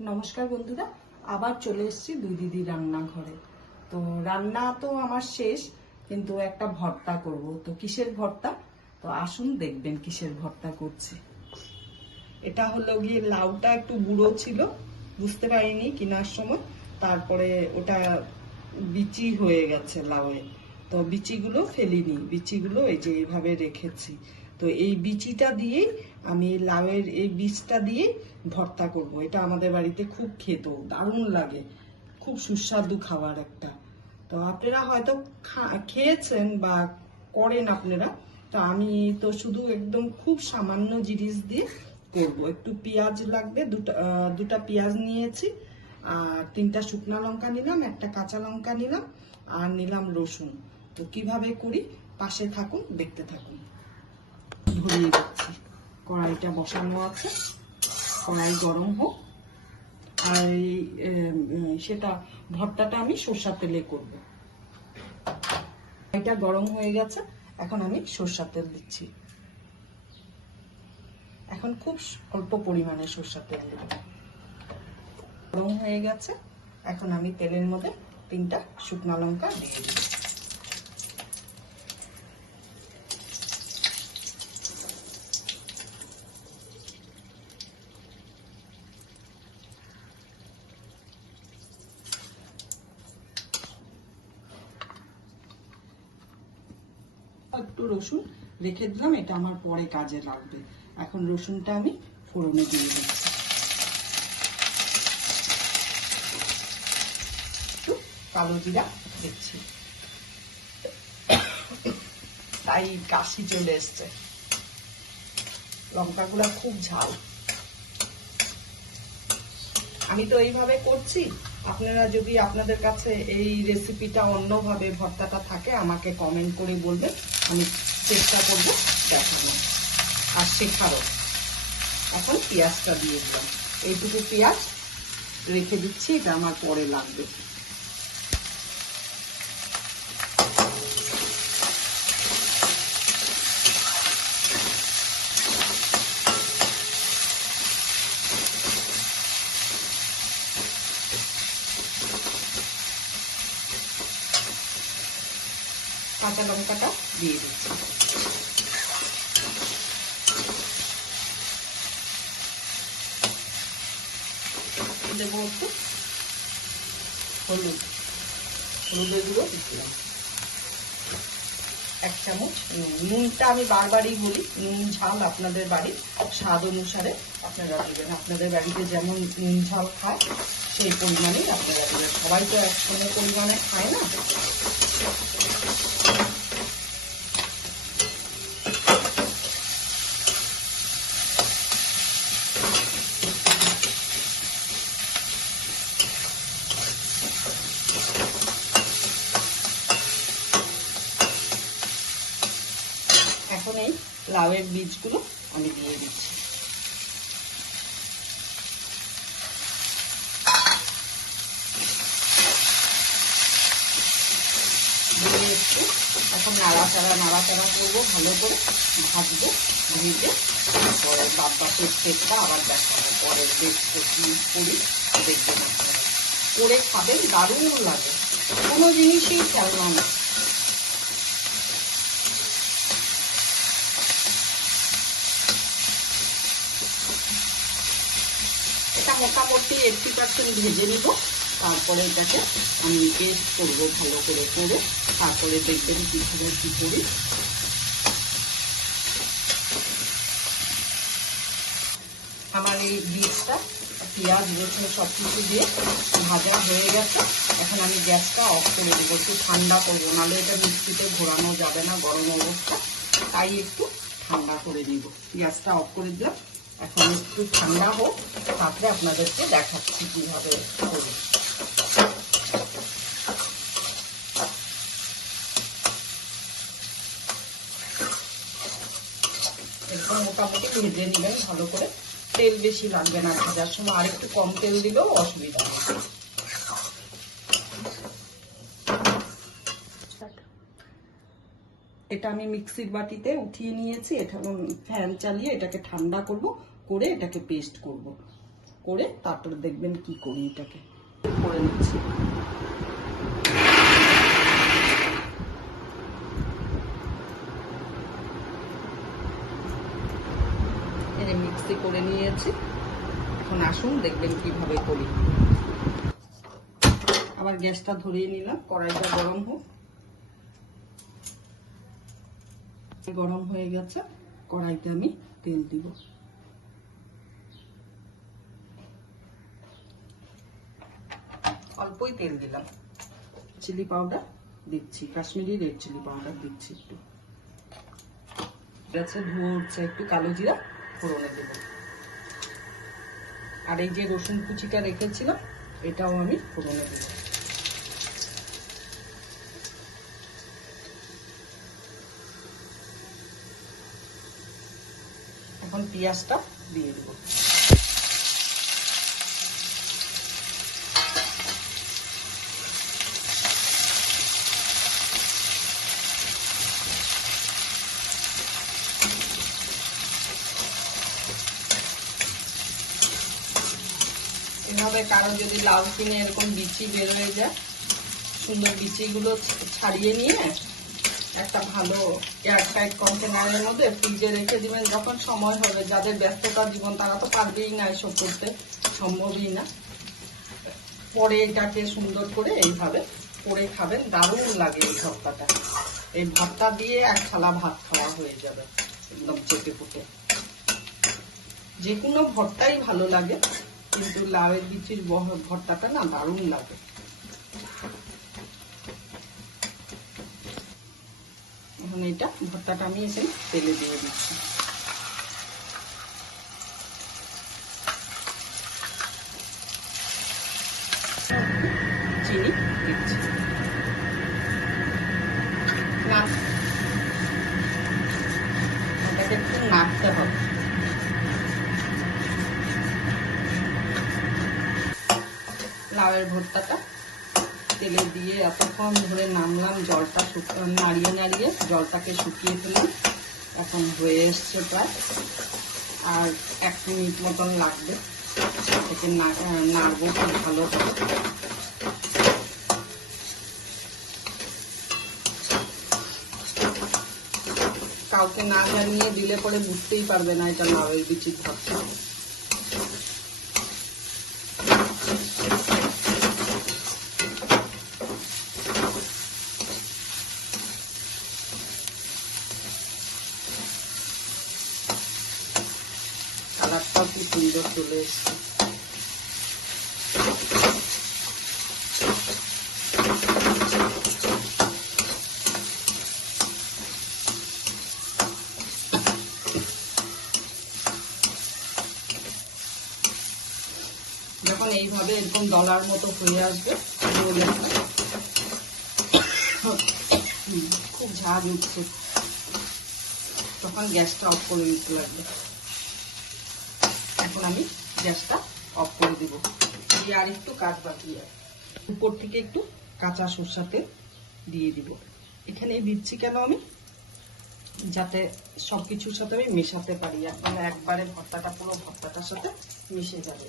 নমস্কার বন্ধুরা, আবার চলে এসেছি দুই দিদি রান্নাঘরে। তো রান্না তো আমার শেষ, কিন্তু একটা ভর্তা করব। তো কিসের ভর্তা? তো আসুন দেখবেন কিসের ভর্তা করছি। এটা হলো গিয়ে লাউটা একটু বুড়ো ছিল, বুঝতে পারিনি কেনার সময়। তারপরে ওটা বিচি হয়ে গেছে লাউয়ে। তো বিচিগুলো ফেলিনি, বিচিগুলো এই যে এইভাবে রেখেছি। তো এই বিচিটা দিয়েই আমি লাউয়ের এই বীজটা দিয়ে ভর্তা করব। এটা আমাদের বাড়িতে খুব খেত, দারুণ লাগে। খুব সুস্বাদু খাবার একটা। তো আপনারা হয়তো খেয়েছেন বা করেন আপনারা। তো আমি তো শুধু একদম খুব সামান্য জিনিস দিয়ে করব। একটু পেঁয়াজ লাগবে, দুটা দুটা পেঁয়াজ নিয়েছি, আর তিনটা শুকনো লঙ্কা নিলাম, একটা কাঁচা লঙ্কা নিলাম, আর নিলাম রসুন। তো কীভাবে করি? পাশে থাকুন, দেখতে থাকুন। ধরিয়ে দিচ্ছি কড়াইটা বসানো আছে। কড়াই গরম হোক। আর সেটা ভর্তাটা আমি সর্ষার তেলে করব। এটা গরম হয়ে গেছে। এখন আমি সর্ষার তেল দিচ্ছি। এখন খুব অল্প পরিমাণে সর্ষার তেল দেব। গরম হয়ে গেছে। এখন আমি তেলের মধ্যে তিনটা শুকনো লঙ্কা দিয়ে দিই একটু রসুন রেখে দিলাম, এটা আমার পরে কাজে লাগবে। এখন রসুনটা আমি ফোড়নে দিয়ে দিচ্ছি। কালো জিরা দিচ্ছি। তাই কাশি চলে এসছে। লঙ্কাগুলা খুব ঝাল। আমি তো এইভাবে করছি। আপনারা যদি আপনাদের কাছে এই রেসিপিটা অন্যভাবে ভর্তাটা থাকে, আমাকে কমেন্ট করে বলবেন, আমি চেষ্টা করব দেখানো আর শেখারও। এখন পেঁয়াজটা দিয়ে দিলাম। এইটুকু পেঁয়াজ রেখে দিচ্ছি, এটা আমার পরে লাগবে। কাঁচা লঙ্কাটা দিয়ে দিচ্ছি। দেবো একটু হলুদ। হলুদের গুঁড়ো দিচ্ছিলাম এক চামচ নুনটা আমি বারবারই বলি, নুন ঝাল আপনাদের বাড়ির স্বাদ অনুসারে আপনারা দেবেন। আপনাদের বাড়িতে যেমন নুন ঝাল খায়, সেই পরিমাণেই আপনারা দেবেন। সবাই তো একসঙ্গে পরিমাণে খায় না? এখন এই লাউয়ের বীজগুলো আমি দিয়ে দিচ্ছি। এখন নাড়াচাড়া নাড়াচাড়া করব, ভালো করে ভাজবো, ভেজে পরে বাদ বাকি আবার দেখাবো পরে দেখব করি আপনারা করে খাবেন, দারুণ লাগে। কোনো জিনিসই ফেললাম না মোটামুটি এইটটি পার্সেন্ট ভেজে নিব। তারপরে এটাকে আমি পেস্ট করব ভালো করে করে। তারপরে দেখবেন কীভাবে কী করি আমার এই বীজটা পেঁয়াজ, রসুন সব কিছু দিয়ে ভাজা হয়ে গেছে। এখন আমি গ্যাসটা অফ করে দেবো। একটু ঠান্ডা করব, নাহলে এটা মিক্সিতে ঘোরানো যাবে না, গরম অবস্থা। তাই একটু ঠান্ডা করে দিব গ্যাসটা অফ করে দিলাম। এখন একটু ঠান্ডা হোক, তারপরে আপনাদেরকে দেখাচ্ছি কীভাবে করি মোটামুটি ভেজে নেবেন ভালো করে। তেল বেশি লাগবে না, ভাজার সময় আর একটু কম তেল দিলেও অসুবিধা নেই। এটা আমি মিক্সির বাটিতে উঠিয়ে নিয়েছি, এটা ফ্যান চালিয়ে এটাকে ঠান্ডা করব, করে এটাকে পেস্ট করব। করে তারপরে দেখবেন কি করি এটাকে। করে নিচ্ছি। মিক্সি করে নিয়েছি। এখন আসুন, দেখবেন কীভাবে করি। আবার গ্যাসটা ধরিয়ে নিলাম, কড়াইটা গরম হোক। গরম হয়ে গেছে কড়াইতে আমি তেল দিব। অল্পই তেল দিলাম। চিলি পাউডার দিচ্ছি কাশ্মীরি রেড চিলি পাউডার দিচ্ছি একটু। গেছে ধুয়ে উঠছে একটু কালো জিরা ফোড়নে দেব। আর এই যে রসুন কুচিটা রেখেছিলাম এটাও আমি ফোড়নে দেব। এখন পেঁয়াজটা দিয়ে দেবো। এভাবে কারও যদি লাউ কিনে এরকম বিচি বের হয়ে যায়, সুন্দর বিচিগুলো ছাড়িয়ে নিয়ে একটা ভালো এয়ারটাইট কন্টেনারের মধ্যে ফ্রিজে রেখে দিবেন। যখন সময় হবে, যাদের ব্যস্ততার জীবন, তারা তো পারবেই না এসব করতে। সম্ভবই না। পরে এটাকে সুন্দর করে এইভাবে করে খাবেন। দারুণ লাগে এই ভর্তাটা এই ভর্তা দিয়ে এক থালা ভাত খাওয়া হয়ে যাবে, একদম চেপে ফুটে যে কোনো ভর্তাই ভালো লাগে, কিন্তু লাউয়ের বিচির ভর্তাটা না দারুণ লাগে। এখন এটা ভর্তাটা আমি এখানে তেলে দিয়ে দিচ্ছি। চিনি দিচ্ছি। এটাকে একটু নাড়তে হবে। লাউয়ের ভর্তাটা তেলে দিয়ে এতক্ষণ ধরে নামলাম, জলটা নাড়িয়ে নাড়িয়ে জলটাকে শুকিয়ে ফেললাম। এখন হয়ে এসছে প্রায়। আর এক মিনিট মতন লাগবে এটাকে নাড়বো খুব ভালো করে। কাউকে না জানিয়ে দিলে পরে বুঝতেই পারবে না এটা লাউয়ের বিচির ভর্তা কালারটাও কি সুন্দর চলে যখন এইভাবে এরকম ডলার মতো হয়ে আসবে খুব ঝাঁজ উঠছে। তখন গ্যাসটা অফ করে দিতে লাগবে এখন আমি গ্যাসটা অফ করে দেবো। দিয়ে আর একটু কাজ বাকি উপর থেকে একটু কাঁচা সরষা তেল দিয়ে দিব। এখানে দিচ্ছি কেন আমি? যাতে সব কিছুর সাথে আমি মেশাতে পারি। এখন একবারে ভর্তাটা, পুরো ভর্তাটার সাথে মিশে যাবে।